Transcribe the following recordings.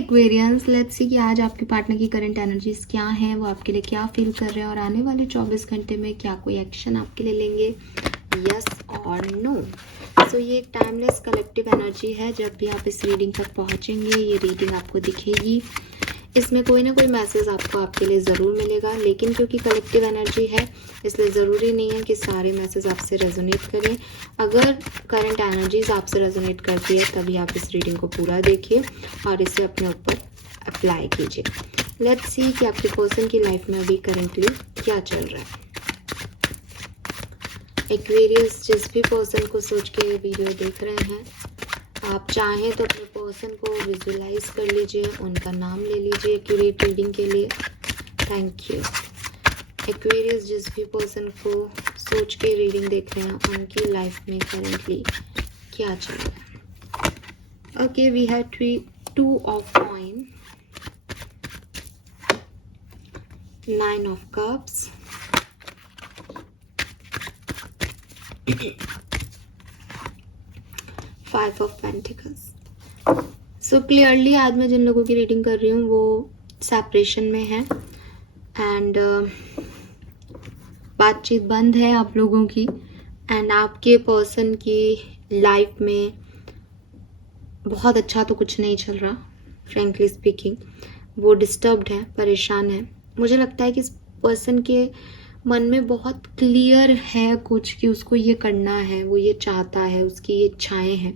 Aquarians, let's see कि आज आपके पार्टनर की करंट एनर्जीज क्या हैं, वो आपके लिए क्या फील कर रहे हैं और आने वाले 24 घंटे में क्या कोई एक्शन आपके लिए लेंगे, यस और नो। सो ये एक टाइमलेस कलेक्टिव एनर्जी है। जब भी आप इस रीडिंग तक पहुंचेंगे ये रीडिंग आपको दिखेगी, इसमें कोई ना कोई मैसेज आपको आपके लिए ज़रूर मिलेगा। लेकिन क्योंकि कलेक्टिव एनर्जी है इसलिए ज़रूरी नहीं है कि सारे मैसेज आपसे रेजोनेट करें। अगर करंट एनर्जीज आपसे रेजोनेट करती है तभी आप इस रीडिंग को पूरा देखिए और इसे अपने ऊपर अप्लाई कीजिए। लेट्स सी कि आपके पर्सन की लाइफ में अभी करंटली क्या चल रहा है। एक्वेरियस, जिस भी पर्सन को सोच के ये वीडियो देख रहे हैं, आप चाहें तो अपने पर्सन को विजुलाइज कर लीजिए, उनका नाम ले लीजिए एक्यूरेट रीडिंग के लिए। Thank you. एक्वेरियस, जिस भी पर्सन को सोच के रीडिंग देख रहे हैं उनकी लाइफ में करंटली क्या चल रहा है। Okay, we have 2 of coin, 9 of cups, 5 of pentacles. So clearly आज मैं जिन लोगों की रीडिंग कर रही हूँ वो सेपरेशन में है एंड बातचीत बंद है आप लोगों की एंड आपके पर्सन की लाइफ में बहुत अच्छा तो कुछ नहीं चल रहा। फ्रेंकली स्पीकिंग वो डिस्टर्ब्ड है, परेशान है। मुझे लगता है कि इस पर्सन के मन में बहुत क्लियर है कुछ कि उसको ये करना है, वो ये चाहता है, उसकी ये इच्छाएं हैं,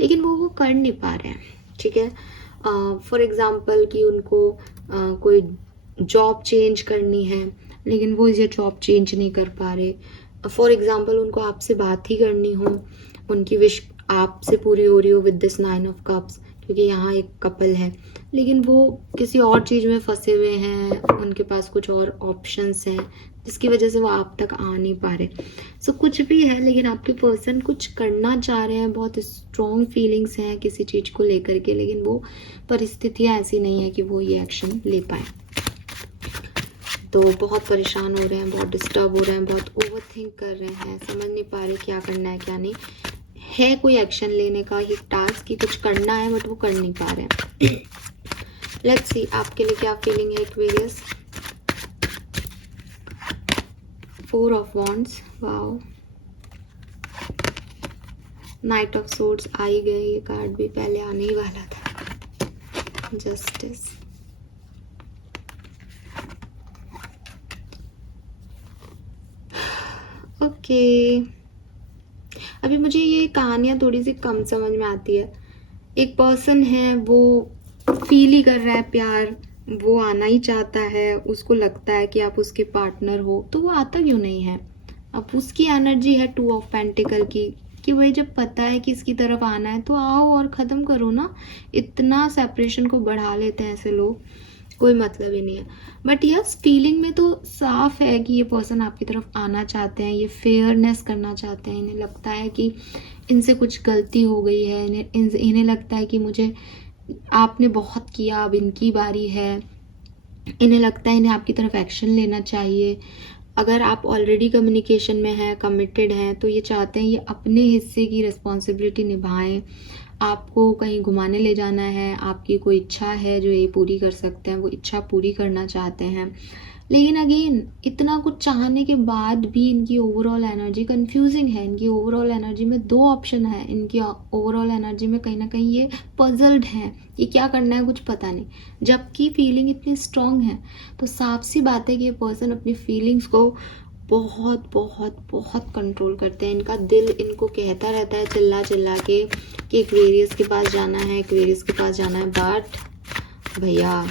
लेकिन वो कर नहीं पा रहे हैं। ठीक है, फॉर एग्जाम्पल कि उनको कोई जॉब चेंज करनी है लेकिन वो ये जॉब चेंज नहीं कर पा रहे। फॉर एग्जाम्पल उनको आपसे बात ही करनी हो, उनकी विश आपसे पूरी हो रही हो विद दिस 9 ऑफ कप्स, क्योंकि यहाँ एक कपल है लेकिन वो किसी और चीज़ में फंसे हुए हैं, उनके पास कुछ और ऑप्शंस हैं जिसकी वजह से वो आप तक आ नहीं पा रहे। सो कुछ भी है लेकिन आपके पर्सन कुछ करना चाह रहे हैं, बहुत स्ट्रॉन्ग फीलिंग्स हैं किसी चीज़ को लेकर के, लेकिन वो परिस्थितियाँ ऐसी नहीं है कि वो ये एक्शन ले पाए। तो बहुत परेशान हो रहे हैं, बहुत डिस्टर्ब हो रहे हैं, बहुत ओवर थिंक कर रहे हैं, समझ नहीं पा रहे क्या करना है क्या नहीं है। कोई एक्शन लेने का ही टास्क की कुछ करना है बट वो कर नहीं पा रहे हैं। लेट्स सी आपके लिए क्या फीलिंग है Aquarius. 4 of wands, wow, knight of swords आ ही गए, ये कार्ड भी पहले आने ही वाला था। Justice, okay. अभी मुझे ये कहानियाँ थोड़ी सी कम समझ में आती है। एक पर्सन है वो फील ही कर रहा है प्यार, वो आना ही चाहता है, उसको लगता है कि आप उसके पार्टनर हो, तो वो आता क्यों नहीं है। अब उसकी एनर्जी है 2 ऑफ पेंटिकल की कि भाई जब पता है कि इसकी तरफ आना है तो आओ और ख़त्म करो ना। इतना सेपरेशन को बढ़ा लेते हैं ऐसे लोग, कोई मतलब ही नहीं है। बट यस, फीलिंग में तो साफ है कि ये पर्सन आपकी तरफ आना चाहते हैं, ये फेयरनेस करना चाहते हैं। इन्हें लगता है कि इनसे कुछ गलती हो गई है, इन्हें लगता है कि मुझे आपने बहुत किया, अब इनकी बारी है। इन्हें लगता है इन्हें आपकी तरफ एक्शन लेना चाहिए। अगर आप ऑलरेडी कम्युनिकेशन में हैं, कमिटेड हैं, तो ये चाहते हैं ये अपने हिस्से की रिस्पॉन्सिबिलिटी निभाएं। आपको कहीं घुमाने ले जाना है, आपकी कोई इच्छा है जो ये पूरी कर सकते हैं, वो इच्छा पूरी करना चाहते हैं। लेकिन अगेन इतना कुछ चाहने के बाद भी इनकी ओवरऑल एनर्जी कंफ्यूजिंग है। इनकी ओवरऑल एनर्जी में 2 ऑप्शन है। इनकी ओवरऑल एनर्जी में कहीं ना कहीं ये पजल्ड है कि क्या करना है, कुछ पता नहीं। जबकि फीलिंग इतनी स्ट्रांग है, तो साफ सी बात है कि ये पर्सन अपनी फीलिंग्स को बहुत बहुत बहुत कंट्रोल करते हैं। इनका दिल इनको कहता रहता है चिल्ला चिल्ला के कि एक्वेरियस के पास जाना है, एक्वेरियस के पास जाना है। बट भैया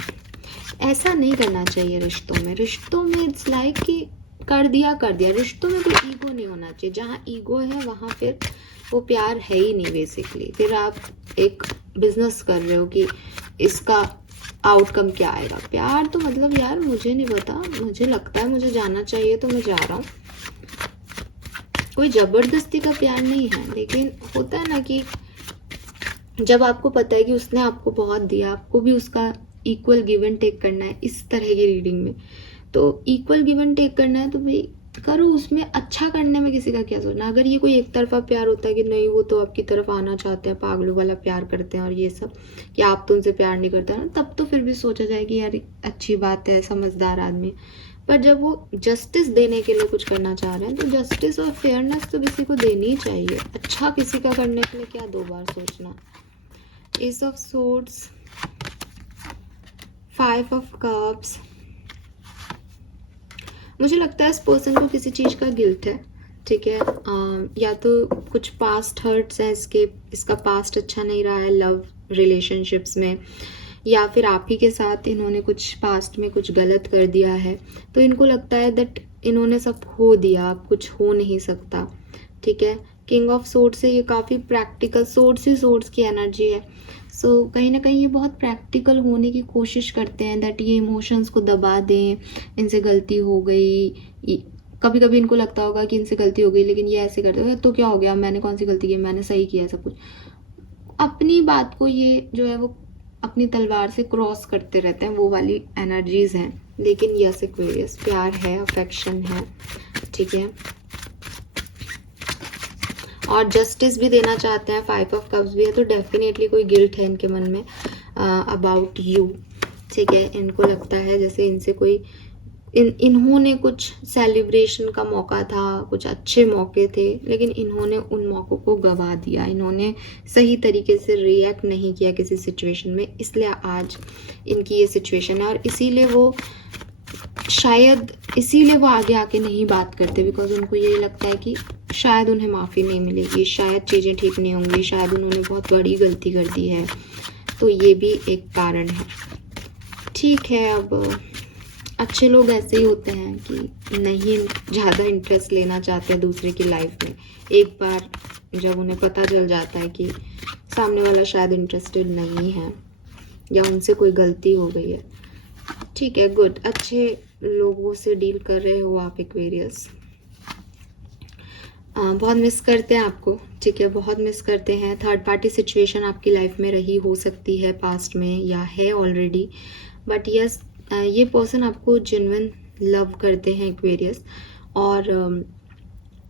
ऐसा नहीं करना चाहिए रिश्तों में। रिश्तों में इट्स लाइक कि कर दिया। रिश्तों में कोई ईगो नहीं होना चाहिए। जहाँ ईगो है वहाँ फिर वो प्यार है ही नहीं बेसिकली। फिर आप एक बिजनेस कर रहे हो कि इसका आउटकम क्या आएगा। प्यार तो मतलब यार मुझे नहीं पता, मुझे लगता है मुझे जाना चाहिए तो मैं जा रहा हूँ। कोई जबरदस्ती का प्यार नहीं है। लेकिन होता है ना कि जब आपको पता है कि उसने आपको बहुत दिया, आपको भी उसका इक्वल गिव एंड टेक करना है। इस तरह की रीडिंग में तो इक्वल गिव एंड टेक करना है, तो भाई करो, उसमें अच्छा करने में किसी का क्या सोचना। अगर ये कोई एक तरफा प्यार होता है कि नहीं वो तो आपकी तरफ आना चाहते हैं, पागलों वाला प्यार करते हैं और ये सब, कि आप तो उनसे प्यार नहीं करते ना, तब तो फिर भी सोचा जाए कि यार अच्छी बात है, समझदार आदमी। पर जब वो जस्टिस देने के लिए कुछ करना चाह रहे हैं तो जस्टिस और फेयरनेस तो किसी को देनी ही चाहिए। अच्छा किसी का करने के लिए क्या दो बार सोचना। S of swords, 5 of cups. मुझे लगता है इस पर्सन को किसी चीज़ का गिल्ट है, ठीक है। या तो कुछ पास्ट हर्ट्स हैं इसका पास्ट अच्छा नहीं रहा है लव रिलेशनशिप्स में, या फिर आप ही के साथ इन्होंने कुछ पास्ट में कुछ गलत कर दिया है, तो इनको लगता है दैट इन्होंने सब खो दिया, अब कुछ हो नहीं सकता, ठीक है। किंग ऑफ सोर्ड से ये काफ़ी प्रैक्टिकल, सोर्ड्स ही सोर्ड्स की एनर्जी है। सो कहीं ना कहीं ये बहुत प्रैक्टिकल होने की कोशिश करते हैं दैट ये इमोशंस को दबा दें, इनसे गलती हो गई। कभी कभी इनको लगता होगा कि इनसे गलती हो गई, लेकिन ये ऐसे करते हैं तो क्या हो गया, मैंने कौन सी गलती की, मैंने सही किया सब कुछ। अपनी बात को ये जो है वो अपनी तलवार से क्रॉस करते रहते हैं, वो वाली एनर्जीज हैं। लेकिन यस एक्वेरियस, प्यार है, अफेक्शन है, ठीक है, और जस्टिस भी देना चाहते हैं। 5 ऑफ कप्स भी है, तो डेफिनेटली कोई गिल्ट है इनके मन में अबाउट यू, ठीक है। इनको लगता है जैसे इनसे कोई इन्होंने कुछ सेलिब्रेशन का मौका था, कुछ अच्छे मौके थे, लेकिन इन्होंने उन मौक़ों को गंवा दिया। इन्होंने सही तरीके से रिएक्ट नहीं किया किसी सिचुएशन में, इसलिए आज इनकी ये सिचुएशन है। और इसीलिए वो आगे आके नहीं बात करते, बिकॉज उनको यही लगता है कि शायद उन्हें माफ़ी नहीं मिलेगी, शायद चीज़ें ठीक नहीं होंगी, शायद उन्होंने बहुत बड़ी गलती कर दी है। तो ये भी एक कारण है, ठीक है। अब अच्छे लोग ऐसे ही होते हैं कि नहीं ज़्यादा इंटरेस्ट लेना चाहते हैं दूसरे की लाइफ में। एक बार जब उन्हें पता चल जाता है कि सामने वाला शायद इंटरेस्टेड नहीं है या उनसे कोई गलती हो गई है, ठीक है, गुड। अच्छे लोगों से डील कर रहे हो आप एक्वेरियस। बहुत मिस करते हैं आपको, ठीक है, बहुत मिस करते हैं। थर्ड पार्टी सिचुएशन आपकी लाइफ में रही हो सकती है पास्ट में, या है ऑलरेडी, बट यस ये पर्सन आपको जेन्युइन लव करते हैं एक्वेरियस, और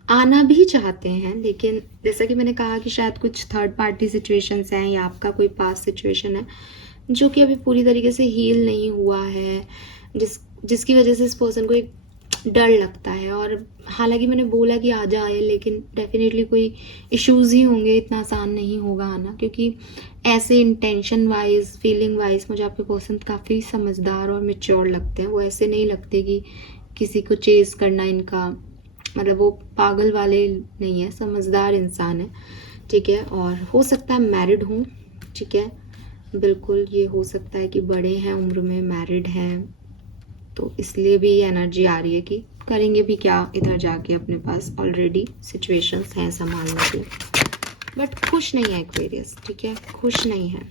आना भी चाहते हैं। लेकिन जैसा कि मैंने कहा कि शायद कुछ थर्ड पार्टी सिचुएशंस हैं या आपका कोई पास्ट सिचुएशन है जो कि अभी पूरी तरीके से हील नहीं हुआ है, जिसकी वजह से इस पर्सन को एक डर लगता है। और हालांकि मैंने बोला कि आ जाए, लेकिन डेफिनेटली कोई इश्यूज़ ही होंगे, इतना आसान नहीं होगा आना, क्योंकि ऐसे इंटेंशन वाइज, फीलिंग वाइज मुझे आपके पर्सन काफ़ी समझदार और मैच्योर लगते हैं। वो ऐसे नहीं लगते कि किसी को चेस करना इनका मतलब, वो पागल वाले नहीं है, समझदार इंसान है, ठीक है। और हो सकता है मैरिड हूँ, ठीक है, बिल्कुल ये हो सकता है कि बड़े हैं उम्र में, मैरिड हैं, तो इसलिए भी ये एनर्जी आ रही है कि करेंगे भी क्या इधर जाके, अपने पास ऑलरेडी सिचुएशंस हैं संभालने के, बट खुश नहीं है एक्वेरियस, ठीक है, खुश नहीं है।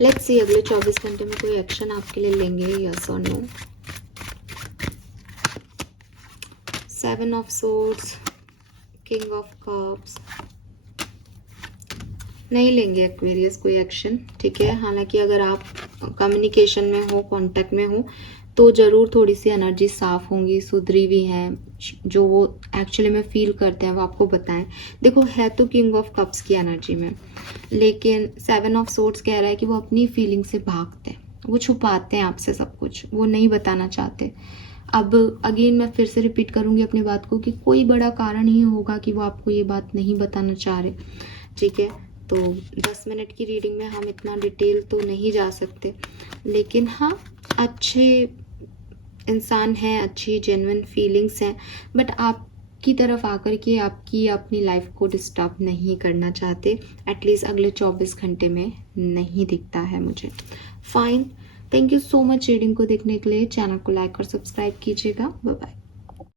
लेट्स सी अगले 24 घंटे में कोई एक्शन आपके लिए लेंगे, यस और no. 7 of swords, king of cups, नहीं लेंगे एक्वेरियस कोई एक्शन, ठीक है। हालांकि अगर आप कम्युनिकेशन में हो, कांटेक्ट में हो, तो ज़रूर थोड़ी सी एनर्जी साफ होंगी, सुधरी हुई हैं, जो वो एक्चुअली में फील करते हैं वो आपको बताएं। देखो है तो किंग ऑफ कप्स की एनर्जी में, लेकिन 7 ऑफ सोर्ड्स कह रहा है कि वो अपनी फीलिंग से भागते हैं, वो छुपाते हैं आपसे सब कुछ, वो नहीं बताना चाहते। अब अगेन मैं फिर से रिपीट करूँगी अपनी बात को कि कोई बड़ा कारण ही होगा कि वो आपको ये बात नहीं बताना चाह रहे, ठीक है। तो 10 मिनट की रीडिंग में हम इतना डिटेल तो नहीं जा सकते, लेकिन हाँ अच्छे इंसान हैं, अच्छी जेन्युइन फीलिंग्स हैं, बट आपकी तरफ आकर के आपकी अपनी लाइफ को डिस्टर्ब नहीं करना चाहते, एटलीस्ट अगले 24 घंटे में नहीं दिखता है मुझे। Fine, thank you so much reading को देखने के लिए। चैनल को लाइक और सब्सक्राइब कीजिएगा। Bye bye.